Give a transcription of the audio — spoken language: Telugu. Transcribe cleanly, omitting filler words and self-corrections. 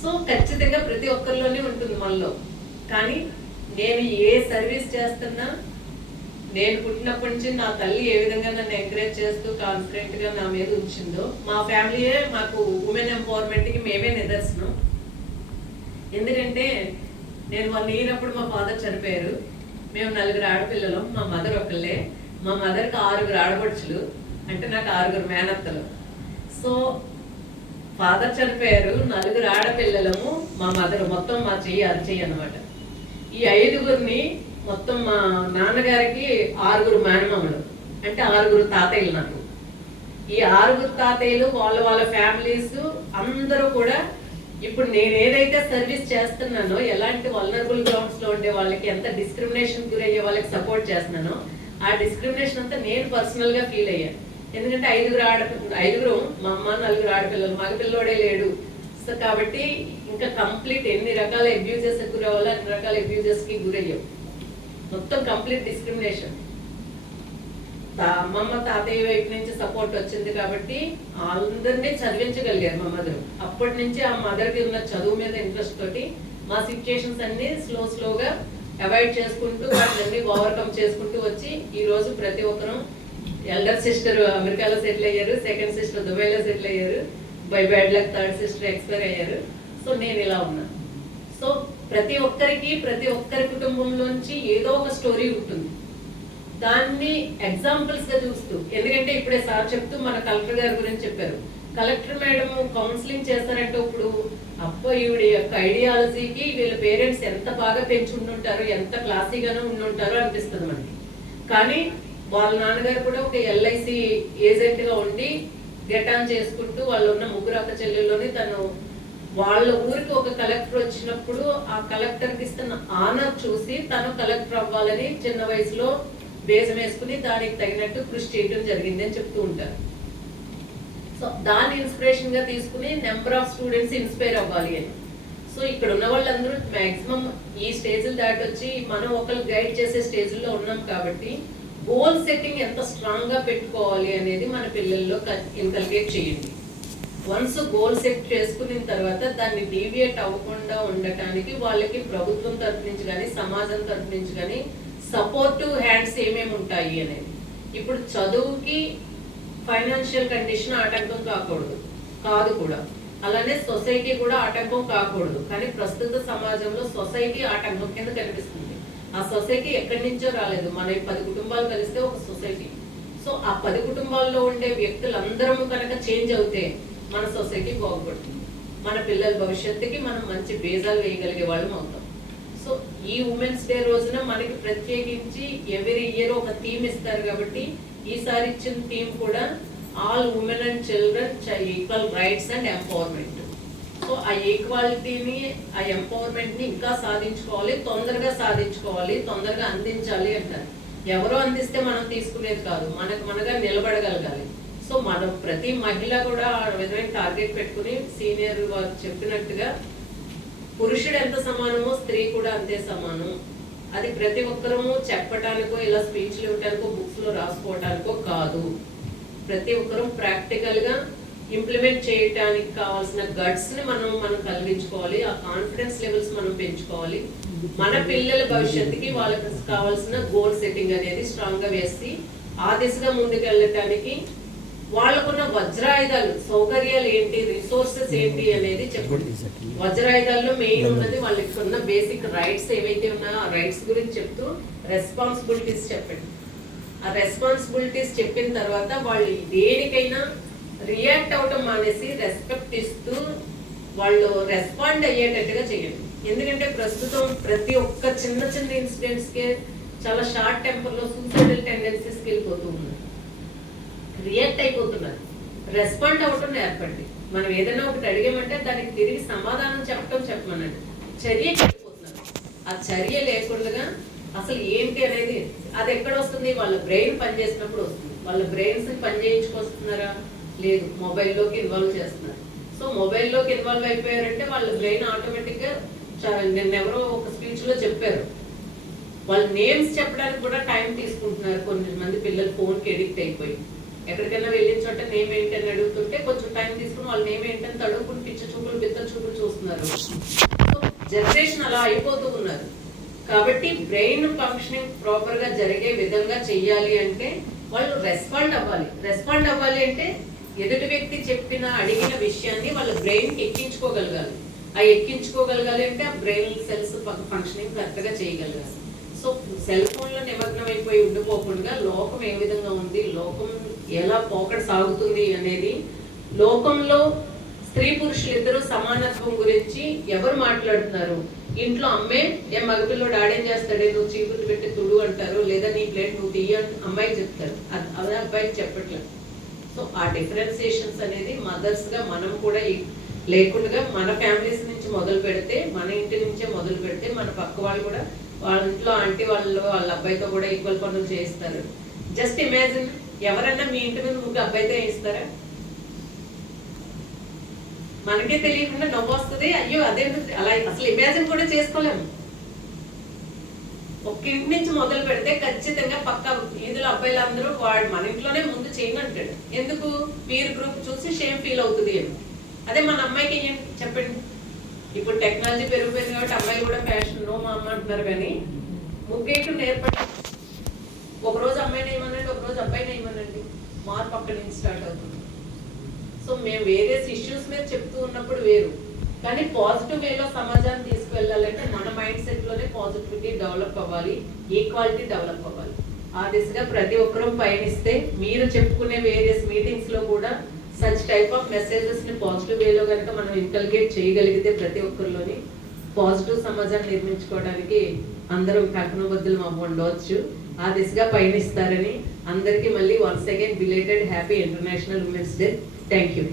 సో ఖచ్చితంగా ప్రతి ఒక్కరిలోనే ఉంటుంది మనలో. కానీ నేను ఏ సర్వీస్ చేస్తున్నా, నేను పుట్టినప్పటి నుంచి నా తల్లి ఏ విధంగా నన్ను ఎంకరేజ్ చేస్తూ కాన్ఫిడెంట్ గా నా మీద ఉంచిందో, మా ఫ్యామిలీయే మాకు ఉమెన్ ఎంపవర్మెంట్ కి మేమే నిదర్శనం. ఎందుకంటే నేను 1 year అప్పుడు మా ఫాదర్ చనిపోయారు. మేము 4 ఆడపిల్లలు, మా మదర్ ఒకళ్ళే. మా మదర్కి 6 ఆడపడుచులు, అంటే నాకు 6 మేనత్తలు. సో ఫాదర్ చనిపోయారు, 4 ఆడపిల్లలము, మా మదర్, మొత్తం మా అరచెయ్యి అనమాట. ఈ 5గురిని మొత్తం మా నాన్నగారికి 6 మేనమామలు, అంటే 6 తాతయ్యలు నాకు. ఈ 6 తాతయ్యలు వాళ్ళ ఫ్యామిలీస్ అందరూ కూడా ఇప్పుడు నేను ఏదైతే సర్వీస్ చేస్తున్నానో, ఎలాంటి వల్నరబుల్ గ్రౌండ్స్ లో ఉండే వాళ్ళకి ఎంత డిస్క్రిమినేషన్ గురయ్యే వాళ్ళకి సపోర్ట్ చేస్తున్నానో, ఆ డిస్క్రిమినేషన్ అంతా నేను పర్సనల్ గా ఫీల్ అయ్యాను. ఎందుకంటే 5 మా అమ్మ, 4 ఆడపిల్లలు, మగ పిల్లోడే లేడు. సో కాబట్టి ఇంకా కంప్లీట్ ఎన్ని రకాల అబ్యూజెస్ గురవ్వాలో అన్ని రకాల అబ్యూజెస్ కి గురయ్యాం. మొత్తం కంప్లీట్ డిస్క్రిమినేషన్. అమ్మమ్మ తాతయ్య వైపు నుంచి సపోర్ట్ వచ్చింది కాబట్టి అందరినీ చదివించగలిగారు మా మదర్. అప్పటి నుంచి ఆ మదర్ కి ఉన్న చదువు మీద ఇంట్రెస్ట్ తోటి మా సిచ్యుయేషన్స్ అన్ని స్లోగా అవాయిడ్ చేసుకుంటూ వాటిని ఓవర్కమ్ చేసుకుంటూ వచ్చి ఈ రోజు ప్రతి ఒక్కరు, ఎల్డర్ సిస్టర్ అమెరికాలో సెటిల్ అయ్యారు, సెకండ్ సిస్టర్ దుబాయ్లో సెటిల్ అయ్యారు, by bad luck third sister expire అయ్యారు. సో నేను ఇలా ఉన్నా. సో ప్రతి ఒక్కరి కుటుంబంలోంచి ఏదో ఒక స్టోరీ ఉంటుంది. దాన్ని ఎగ్జాంపుల్స్ గా చూస్తూ, ఎందుకంటే ఇప్పుడే సార్ చెప్తూ మన కలెక్టర్ గారి గురించి చెప్పారు. కలెక్టర్ మేడం కౌన్సిలింగ్ చేస్తారంటే ఇప్పుడు ఈవిడ యొక్క ఐడియాలజీకి వీళ్ళ పేరెంట్స్ ఎంత బాగా పెంచుంటుంటారు, ఎంత క్లాసీగానో ఉండుంటారో అనిపిస్తుంది మనకి. కానీ వాళ్ళ నాన్నగారు కూడా ఒక LIC ఏజెంట్ గా ఉండి గెట్ ఆన్ చేసుకుంటూ వాళ్ళు ఉన్న 3 అక్క చెల్లెల్లోని తను వాళ్ళ ఊరికి ఒక కలెక్టర్ వచ్చినప్పుడు ఆ కలెక్టర్ కి ఇస్తున్న ఆనర్ చూసి తను కలెక్టర్ అవ్వాలని చిన్న వయసులో బేజం వేసుకుని దానికి తగినట్టు కృషి చేయడం జరిగింది అని చెప్తూ ఉంటారు. సో దాన్ని ఇన్స్పిరేషన్ గా తీసుకుని నెంబర్ ఆఫ్ స్టూడెంట్స్ ఇన్స్పైర్ అవ్వాలి అని. సో ఇక్కడ ఉన్న వాళ్ళందరూ మాక్సిమం ఈ స్టేజ్లు దాటి వచ్చి మనం ఒకరు గైడ్ చేసే స్టేజ్లో ఉన్నాం కాబట్టి గోల్ సెట్టింగ్ ఎంత స్ట్రాంగ్ గా పెట్టుకోవాలి అనేది మన పిల్లల్లో ఇన్కల్కేట్ చేయండి. వన్స్ గోల్ సెట్ చేసుకున్న తర్వాత దాన్ని డీవియేట్ అవ్వకుండా ఉండటానికి వాళ్ళకి ప్రభుత్వం తరఫు నుంచి కానీ సమాజం తరఫు నుంచి కానీ సపోర్టివ్ హ్యాండ్స్ ఏమేమి ఉంటాయి అనేది. ఇప్పుడు చదువుకి ఫైనాన్షియల్ కండిషన్ ఆటంకం కాదు కూడా, అలానే సొసైటీ కూడా ఆటంకం కాకూడదు. కానీ ప్రస్తుత సమాజంలో సొసైటీ ఆటంకం కింద కనిపిస్తుంది. ఆ సొసైటీ ఎక్కడి నుంచో రాలేదు, మన 10 కుటుంబాలు కలిస్తే ఒక సొసైటీ. సో ఆ 10 కుటుంబాల్లో ఉండే వ్యక్తులందరము కనుక చేంజ్ అవుతే మన సొసైటీ బాగుపడుతుంది. మన పిల్లల భవిష్యత్తుకి మనం మంచి బేజాలు వేయగలిగే వాళ్ళం అవుతాం. సో ఈ ఉమెన్స్ డే రోజున మనకి ప్రత్యేకించి ఎవరీ ఇయర్ ఒక థీమ్ ఇస్తారు కాబట్టి ఈసారి ఇచ్చిన థీమ్ కూడా all women and children equal rights and empowerment. So ఆ ఈక్వాలిటీని, ఆ ఎంపవర్మెంట్ ని ఇంకా సాధించుకోవాలి, తొందరగా సాధించుకోవాలి, తొందరగా అందించాలి అంటారు. ఎవరో అందిస్తే మనం తీసుకునేది కాదు, మనగా నిలబడగలగాలి. సో మనం ప్రతి మహిళ కూడా ఆ విధమైన టార్గెట్ పెట్టుకుని సీనియర్ వారు చెప్పినట్టుగా పురుషుడు ఎంత సమానమో స్త్రీ కూడా అంతే సమానం. అది ప్రతి ఒక్కరము చెప్పటానికో ఇలా స్పీచ్లు ఇవ్వటానికో బుక్స్ లో రాసుకోవటానికో కాదు. ప్రతి ఒక్కరూ ప్రాక్టికల్ గా ఇంప్లిమెంట్ చేయడానికి కావాల్సిన గట్స్ ని మనం కలిగించుకోవాలి. ఆ కాన్ఫిడెన్స్ లెవెల్స్ మనం పెంచుకోవాలి. మన పిల్లల భవిష్యత్తుకి వాళ్ళకి కావాల్సిన గోల్ సెట్టింగ్ అనేది స్ట్రాంగ్ గా వేసి ఆ దిశగా ముందుకు వెళ్ళటానికి వాళ్ళకున్న వజ్రాయుధాలు, సౌకర్యాలు ఏంటి, రిసోర్సెస్ ఏంటి అనేది చెప్పండి. వజ్రాయుధాల్లో మెయిన్ ఉన్నది వాళ్ళకి ఉన్న బేసిక్ రైట్స్ ఏవైతే ఉన్నాయో ఆ రైట్స్ గురించి చెప్తూ రెస్పాన్సిబిలిటీస్ చెప్పండి. ఆ రెస్పాన్సిబిలిటీస్ చెప్పిన తర్వాత వాళ్ళు దేనికైనా రియాక్ట్ అవటం మానేసి రెస్పెక్ట్ ఇస్తూ వాళ్ళు రెస్పాండ్ అయ్యేటట్టుగా చేయండి. ఎందుకంటే ప్రస్తుతం ప్రతి ఒక్క చిన్న ఇన్సిడెంట్స్ కే చాలా షార్ట్ టెంపర్ లో సూసైడల్ టెండెన్సీస్కి వెళ్ళిపోతూ ఉన్నారు, రియాక్ట్ అయిపోతున్నారు. రెస్పాండ్ అవటం నేర్పండి. మనం ఏదైనా ఒకటి అడిగామంటే దానికి తిరిగి సమాధానం చెప్పమనండి. చర్య చెప్పిపోతున్నారు. ఆ చర్య లేకుండా అసలు ఏంటి అనేది అది ఎక్కడ వస్తుంది? వాళ్ళ బ్రెయిన్ పనిచేసినప్పుడు వస్తుంది. వాళ్ళ బ్రెయిన్స్ పని చేయించుకొస్తున్నారా? లేదు, మొబైల్లోకి ఇన్వాల్వ్ చేస్తున్నారు. సో మొబైల్లోకి ఇన్వాల్వ్ అయిపోయారంటే వాళ్ళ బ్రెయిన్ ఆటోమేటిక్ గా, నిన్న ఎవరో ఒక స్పీచ్ లో చెప్పారు, వాళ్ళ నేమ్స్ చెప్పడానికి కూడా టైం తీసుకుంటున్నారు. కొంతమంది పిల్లలు ఫోన్ కి ఎడిక్ట్ అయిపోయి ఎక్కడికైనా వెళ్ళిన చోట నేమ్ ఏంటని అడుగుతుంటే కొంచెం టైం తీసుకుని వాళ్ళ నేమ్ ఏంటని తడుపుకుని పిచ్చ చూపులు బిత్త చూపులు చూస్తున్నారు. ఉన్నారు. జనరేషన్ అలా అయిపోతూ ఉన్నారు. కాబట్టి బ్రెయిన్ ఫంక్షనింగ్ ప్రాపర్ గా జరిగే విధంగా చెయ్యాలి అంటే వాళ్ళు రెస్పాండ్ అవ్వాలి అంటే ఎదుటి వ్యక్తి చెప్పిన అడిగిన విషయాన్ని వాళ్ళ బ్రెయిన్ ఎక్కించుకోగలగాలి. ఆ ఎక్కించుకోగలగాలి అంటే ఆ బ్రెయిన్ సెల్స్ ఫంక్షనింగ్ కరెక్ట్ గా చేయగలగాలి. సో సెల్ ఫోన్ లో నిమగ్నం అయిపోయి ఉండిపోకుండా లోకం ఏ విధంగా ఉంది, లోకం ఎలా పోకడ సాగుతుంది అనేది, లోకంలో స్త్రీ పురుషులు ఇద్దరు సమానత్వం గురించి ఎవరు మాట్లాడుతున్నారు? ఇంట్లో అమ్మే ఏ మగపిల్లడు ఆడేం చేస్తాడే, నువ్వు చీపురు పెట్టి తుడు అంటారు, లేదా నీ ప్లేట్ నువ్వు తీయ అమ్మాయికి చెప్తారు, అదే అబ్బాయికి చెప్పట్లేదు. సో ఆ డిఫరెన్సియేషన్స్ అనేది మదర్స్ గా మనం కూడా లేకుండా మన ఫ్యామిలీస్ నుంచి మొదలు పెడితే, మన ఇంటి నుంచే మొదలు పెడితే మన పక్క వాళ్ళు కూడా వాళ్ళ ఇంట్లో ఆంటీ వాళ్ళ అబ్బాయితో కూడా ఈక్వల్ పనులు చేయిస్తారు. జస్ట్ ఇమాజిన్, ఎవరన్నా మీ ఇంటి మీద ముగ్గురు అబ్బాయితో వేయిస్తారా? మనకే తెలియకుండా నవ్వు వస్తుంది, అయ్యో అదే అలా అసలు ఇమాజిన్ కూడా చేసుకోలేము. ఒక ఇంటి నుంచి మొదలు పెడితే ఖచ్చితంగా పక్క వీధుల అబ్బాయిలు అందరూ వాడు మన ఇంట్లోనే ముందు చేయమంటాడు. ఎందుకు? పీర్ గ్రూప్ చూసి షేమ్ ఫీల్ అవుతుంది అని. అదే మన అమ్మాయికి చెప్పండి. ఇప్పుడు టెక్నాలజీ పెరిగిపోయింది కాబట్టి అమ్మాయిలు కూడా ఫ్యాషన్ నో మా అమ్మ అంటున్నారు, కానీ ముగ్గేయటం నేర్పండి. ఒకరోజు అమ్మాయిని వేయమనండి, ఒకరోజు అబ్బాయిని వేయమనండి, మార్పు అక్కడి నుంచి స్టార్ట్ అవుతుంది. సో మేము వేరియస్ ఇష్యూస్ మీద చెప్తూ ఉన్నప్పుడు వేరు, కానీ పాజిటివ్ వేలో సమాజాన్ని తీసుకువెళ్ళాలంటే మన మైండ్ సెట్ లోనే పాజిటివిటీ డెవలప్ అవ్వాలి, ఈక్వాలిటీ డెవలప్ అవ్వాలి. ఆ దిశగా ప్రతి ఒక్కరూ పయనిస్తే మీరు చెప్పుకునే వేరియస్ మీటింగ్స్ లో కూడా సచ్ టైప్ ఆఫ్ మెసేజెస్ ని పాజిటివ్ వేలో కనుక మనం ఇంకల్కేట్ చేయగలిగితే ప్రతి ఒక్కరిలోని పాజిటివ్ సమాజాన్ని నిర్మించుకోవడానికి అందరూ కల్పనబద్ధులు ఉండవచ్చు. ఆ దిశగా పయనిస్తారని అందరికీ మళ్ళీ once again belated happy international women's day. Thank you.